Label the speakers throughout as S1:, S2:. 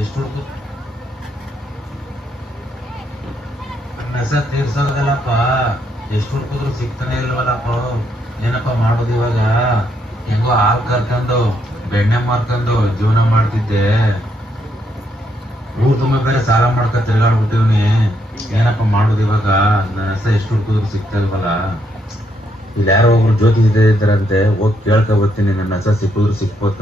S1: ಎಷ್ಟು ಹೆಸರು ತೀರ್ಸೋದಲ್ಲಪ್ಪ ಎಷ್ಟು ಹುಡುಕಿದ್ರು ಸಿಗ್ತಾನೆ ಇಲ್ವಲ್ಲಪ್ಪ. ಏನಪ್ಪ ಮಾಡೋದು ಇವಾಗ? ಹೆಂಗೋ ಹಾಲು ಕರ್ಕೊಂಡು, ಬೆಣ್ಣೆ ಮಾರ್ಕೊಂಡು ಜೀವನ ಮಾಡ್ತಿದ್ದೆ. ಊರ್ ತುಂಬ ಬೇರೆ ಸಾಲ ಮಾಡ್ಕೊಂಡು ತಿರ್ಗಾಡ್ಬಿಟ್ಟಿವ್ನಿ. ಏನಪ್ಪ ಮಾಡೋದು ಇವಾಗ? ನನ್ನ ಹೆಸರು ಎಷ್ಟು ಹುಡುಕಿದ್ರು ಸಿಗ್ತಾ ಇಲ್ವಲ್ಲ? ಇಲ್ಲಿ ಯಾರೋ ಒಬ್ರು ಜ್ಯೋತಿ ಇದೆ ಇದ್ದಾರಂತೆ ಹೋಗಿ ಕೇಳ್ಕೊ ಬರ್ತೀನಿ. ನನ್ನ ಹೆಸರು ಸಿಕ್ಕಿದ್ರು ಸಿಕ್ಬೋದು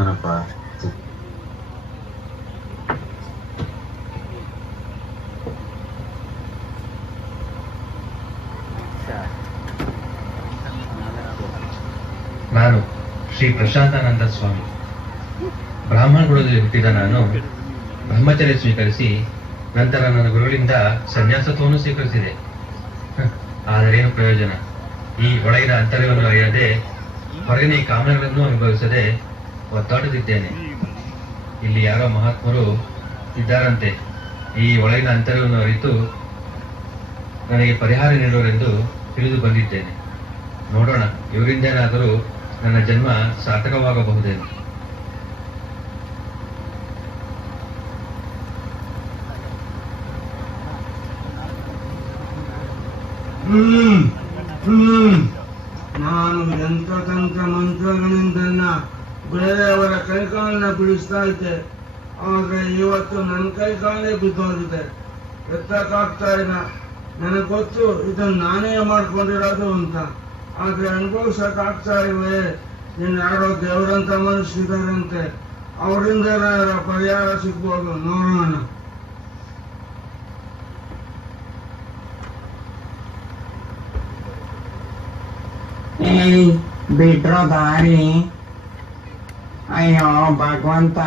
S2: ನಾನು ಶ್ರೀ ಪ್ರಶಾಂತಾನಂದ ಸ್ವಾಮಿ. ಬ್ರಾಹ್ಮಣ ಗುಣದಲ್ಲಿ ಹುಟ್ಟಿದ ನಾನು ಬ್ರಹ್ಮಚರ್ಯ ಸ್ವೀಕರಿಸಿ ನಂತರ ನನ್ನ ಗುರುಗಳಿಂದ ಸನ್ಯಾಸತ್ವವನ್ನು ಸ್ವೀಕರಿಸಿದೆ. ಆದರೇನು ಪ್ರಯೋಜನ? ಈ ಒಳಗಿನ ಅಂತರ್ಯವನ್ನು ಅರಿಯದೆ ಹೊರಗಿನ ಈ ಕಾಮನೆಗಳನ್ನು ಅನುಭವಿಸದೆ ಒತ್ತಾಡುತ್ತಿದ್ದೇನೆ ಇಲ್ಲಿ ಯಾರೋ ಮಹಾತ್ಮರು ಇದ್ದಾರಂತೆ. ಈ ಒಳಗಿನ ಅಂತರ್ಯವನ್ನು ಅರಿತು ನನಗೆ ಪರಿಹಾರ ನೀಡುವರೆಂದು ತಿಳಿದು ಬಂದಿದ್ದೇನೆ. ನೋಡೋಣ, ಇವರಿಂದೇನಾದರೂ ನನ್ನ ಜನ್ಮ ಸಾರ್ಥಕವಾಗಬಹುದೇನು
S3: ನಾನು ಯಂತ್ರ ತಂತ್ರ ಮಂತ್ರಗಳಿಂದ ಬೇರೆಯವರ ಕೈಕಾಲನ್ನ ಬಿಡಿಸ್ತಾ ಇದ್ದೆ. ಆದ್ರೆ ಇವತ್ತು ನನ್ನ ಕೈಕಾಲೇ ಬಿದ್ದೋಗಿದೆ. ಎತ್ತಕ್ಕಾಗ್ತಾ ಇಲ್ಲ. ನನಗೆ ಗೊತ್ತು ಇದನ್ನ ನಾನೇ ಮಾಡ್ಕೊಂಡಿರೋದು ಅಂತ. ಆದ್ರೆ ಅನುಭವಿಸಕ್ಕಾಗ್ತಾ ಇವೆ ಇನ್ನು ಯಾರೋ ದೇವರಂತ ಮನುಷ್ಯರಿದ್ದಾರಂತೆ ಅವರಿಂದ ಪರಿಹಾರ ಸಿಗ್ಬೋದು? ನೋಡೋಣ.
S4: ಬಿಟ್ರೋ ದಾರಿ. ಅಯ್ಯೋ, ಭಗವಂತ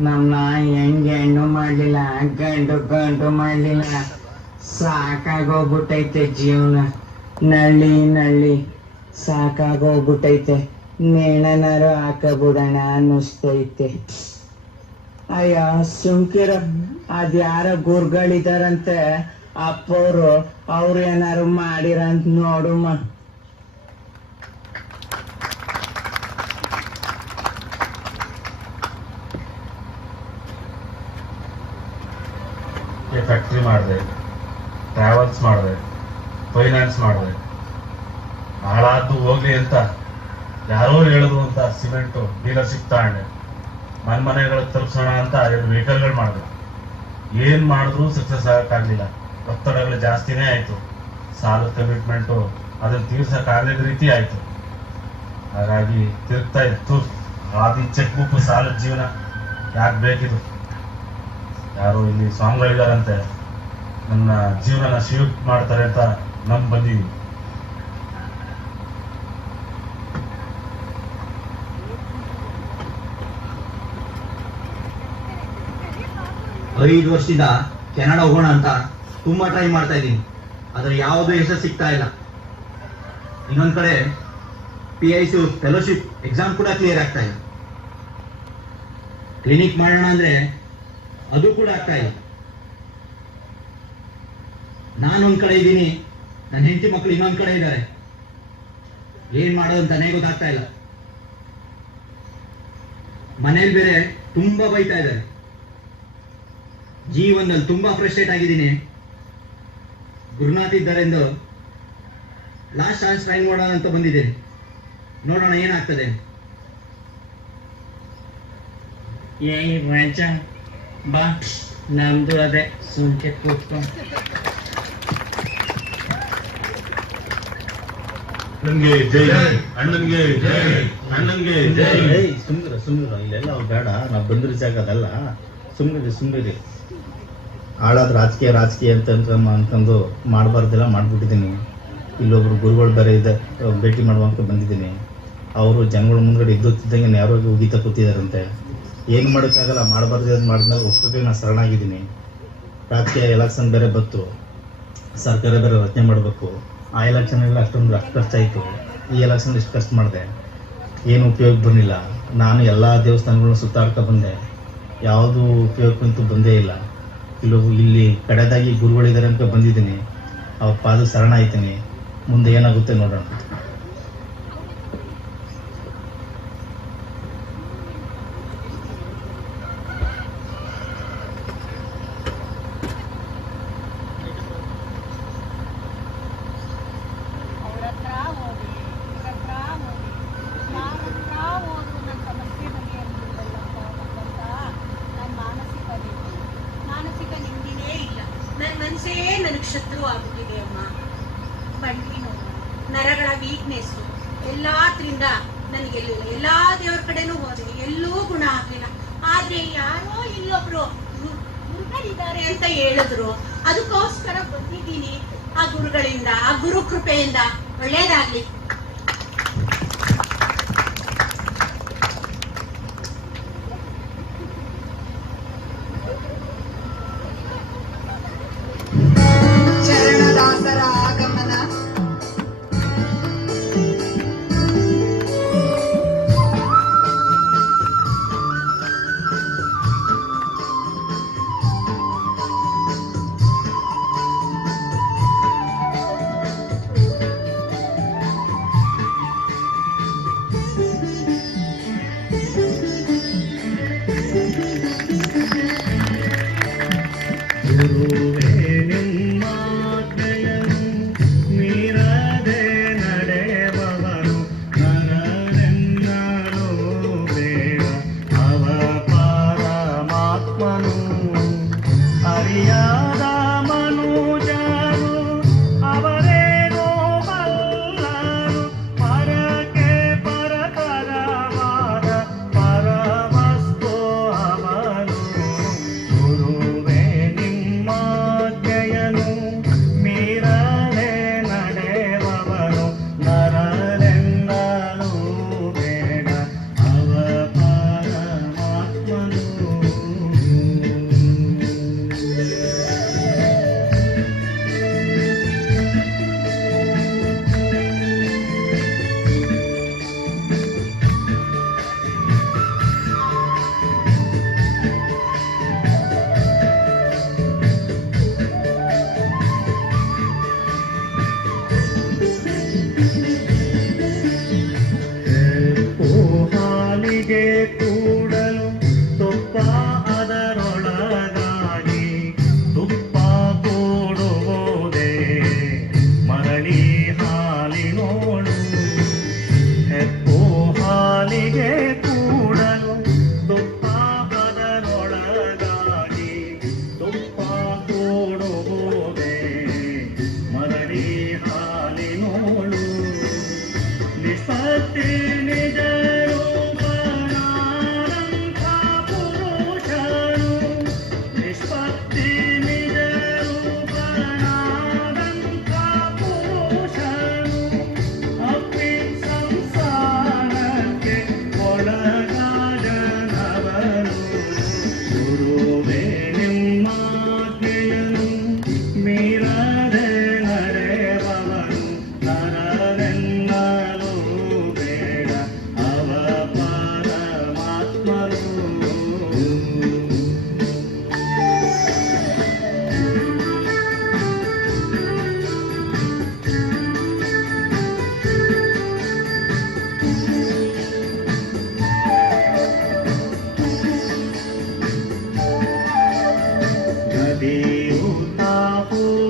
S4: ನಮ್ನ ಹೆಂಗ್ ಹೆಣ್ಣು ಮಾಡ್ಲಿಲ್ಲ, ಗಂಡು ಗಂಡು ಮಾಡ್ಲಿಲ್ಲ. ಸಾಕಾಗೋಗ್ಬಿಟ್ಟೈತೆ ಜೀವನ. ನಳ್ಳಿ ನಳ್ಳಿ. ಸಾಕಾಗೋಗ್ಬಿಟ್ಟೈತೆ. ನೇಣನಾರು ಹಾಕಬಿಡೋಣ ಅನ್ನಿಸ್ತೈತೆ ಅಯ್ಯೋ, ಸುಮ್ಕಿರ. ಅದ್ಯಾರ ಗುರುಗಳಿದಾರಂತೆ. ಅಪ್ಪವ್ರು ಅವ್ರು ಏನಾರು ಮಾಡಿರಂತ ನೋಡುಮ್ಮ
S1: ಫ್ಯಾಕ್ಟ್ರಿ ಮಾಡಿದೆ. ಟ್ರಾವೆಲ್ಸ್ ಮಾಡಿದೆ. ಫೈನಾನ್ಸ್ ಮಾಡಿದೆ. ಹಾಳಾದ್ದು ಹೋಗ್ಲಿ ಅಂತ ಯಾರೋ ಹೇಳಿದ್ರು ಅಂತ ಸಿಮೆಂಟು ಡೀಲರ್ಶಿಪ್ ತಗೊಂಡೆ ಮನೆ ಮನೆಗಳು ತಲುಪಿಸೋಣ ಅಂತ ಎರಡು ವೆಹಿಕಲ್ಗಳು ಮಾಡಿದ್ರು. ಏನು ಮಾಡಿದ್ರು ಸಕ್ಸಸ್ ಆಗೋಕ್ಕಾಗಲಿಲ್ಲ. ಒತ್ತಡಗಳು ಜಾಸ್ತಿನೇ ಆಯ್ತು. ಸಾಲದ ಕಮಿಟ್ಮೆಂಟು ಅದನ್ನ ತೀರ್ಸಕ್ ಆಗದ ರೀತಿ ಆಯ್ತು. ಹಾಗಾಗಿ ತಿರುಗ್ತಾ ಇತ್ತು ಆದಿ ಚೆಕ್ ಬುಕ್ ಸಾಲದ ಜೀವನ. ಯಾಕೆ ಬೇಕಿದ್ರು ಯಾರು ಇಲ್ಲಿ ಸ್ವಾಮಿಗಳಿದಾರಂತೆ ನನ್ನ ಜೀವನ ಶಿವ ಮಾಡ್ತಾರೆ ಅಂತ ನಮ್ ಬಂದೀವಿ
S5: ಐದು ವರ್ಷದಿಂದ ಕೆನಡಾ ಹೋಗೋಣ ಅಂತ ತುಂಬಾ ಟ್ರೈ ಮಾಡ್ತಾ ಇದ್ದೀನಿ. ಆದ್ರೆ ಯಾವುದೇ ಹೆಸರು ಸಿಗ್ತಾ ಇಲ್ಲ. ಇನ್ನೊಂದ್ ಕಡೆ P I C fellowship exam ಕೂಡ ಕ್ಲಿಯರ್ ಆಗ್ತಾ ಇಲ್ಲ. ಕ್ಲಿನಿಕ್ ಮಾಡೋಣ ಅಂದ್ರೆ ಅದು ಕೂಡ ಆಗ್ತಾ ಇಲ್ಲ. ನಾನು ಒಂದ್ ಕಡೆ ಇದ್ದೀನಿ ನನ್ನ ಹೆಂಡತಿ ಮಕ್ಕಳು ಇನ್ನೊಂದ್ ಕಡೆ ಇದ್ದಾರೆ. ಏನ್ ಮಾಡೋದು ಅಂತಾನೆ ಗೊತ್ತಾಗ್ತಾ ಇಲ್ಲ. ಮನೇಲಿ ಬೇರೆ ತುಂಬಾ ಬೈತಾ ಇದ್ದಾರೆ. ಜೀವನದಲ್ಲಿ ತುಂಬಾ ಫ್ರಸ್ಟ್ರೇಟ್ ಆಗಿದ್ದೀನಿ. ಗುರುನಾಥ್ ಇದ್ದಾರೆಂದು ಲಾಸ್ಟ್ ಚಾನ್ಸ್ ಟ್ರೈ ಮಾಡೋಣ ಅಂತ ಬಂದಿದ್ದೇನೆ ನೋಡೋಣ ಏನಾಗ್ತದೆ.
S4: ಏಯ್ ಬಾ ನಮ್ದು ಅದೇ ಸುಮ್ಕೆ ಕೂತ್ಕೊ.
S1: ಅಣ್ಣನ್ಗೆ ಜೈ ಅಣ್ಣನ್ಗೆ ಜೈ ಅಣ್ಣನ್ಗೆ ಜೈ
S6: ಏಯ್ ಸುಮ್ನಿರ ಸುಮ್ನಿರ ಇಲ್ಲೆಲ್ಲ ಅವ್ರು ಬೇಡ ನಾವು ಬಂದಿರೋ ಜಾಗ ಅದಲ್ಲ ಸುಮ್ನಿರಿ ಸುಮ್ನಿರಿ. ಹಾಳಾದ ರಾಜಕೀಯ ರಾಜಕೀಯ ಅಂತ ಅಂತಂದು ಮಾಡಬಾರ್ದೆಲ್ಲ ಮಾಡ್ಬಿಟ್ಟಿದ್ದೀನಿ ಇಲ್ಲೊಬ್ರು ಗುರುಗಳು ಬೇರೆ ಇದೆ ಭೇಟಿ ಮಾಡುವಂತ ಬಂದಿದ್ದೀನಿ ಅವರು ಜನಗಳ ಮುಂದ್ಗಡೆ ಇದ್ದಂಗೆ ಯಾರೋ ಉಗಿತ ಕೂತಿದಾರಂತೆ ಏನು ಮಾಡೋಕ್ಕಾಗಲ್ಲ, ಮಾಡಬಾರ್ದು ಅಂತ ಮಾಡಿದ್ಮೇಲೆ ಒಪ್ಪಿಗೆ ನಾನು ಶರಣಾಗಿದ್ದೀನಿ. ರಾಜಕೀಯ ಎಲೆಕ್ಷನ್ ಬೇರೆ ಬತ್ತು ಸರ್ಕಾರ ಬೇರೆ ರಚನೆ ಮಾಡಬೇಕು. ಆ ಎಲೆಕ್ಷನ್ ಎಲ್ಲ ಅಷ್ಟೊಂದು ಅಷ್ಟು ಆಯಿತು. ಈ ಎಲೆಕ್ಷನ್ ಇಷ್ಟು ಕಷ್ಟ ಮಾಡಿದೆ. ಏನು ಉಪಯೋಗ ಬರಲಿಲ್ಲ ನಾನು ಎಲ್ಲ ದೇವಸ್ಥಾನಗಳನ್ನ ಸುತ್ತಾಡ್ಕೊ ಬಂದೆ. ಯಾವುದು ಉಪಯೋಗಕ್ಕಂತೂ ಬಂದೇ ಇಲ್ಲ. ಇಲ್ಲೂ ಇಲ್ಲಿ ಕಡೆದಾಗಿ ಗುರುಗಳಿದ್ದಾರೆ ಅಂತ ಬಂದಿದ್ದೀನಿ. ಅವ್ರ ಪಾದ ಶರಣ ಆಯ್ತೀನಿ ಮುಂದೆ ಏನಾಗುತ್ತೆ ನೋಡೋಣ.
S7: ಹೇಳಿದ್ರು. ಅದಕ್ಕೋಸ್ಕರ ಬಂದಿದ್ದೀನಿ ಆ ಗುರುಗಳಿಂದ ಆ ಗುರು ಕೃಪೆಯಿಂದ ಒಳ್ಳೇದಾಗ್ಲಿ.
S6: Thank
S7: you.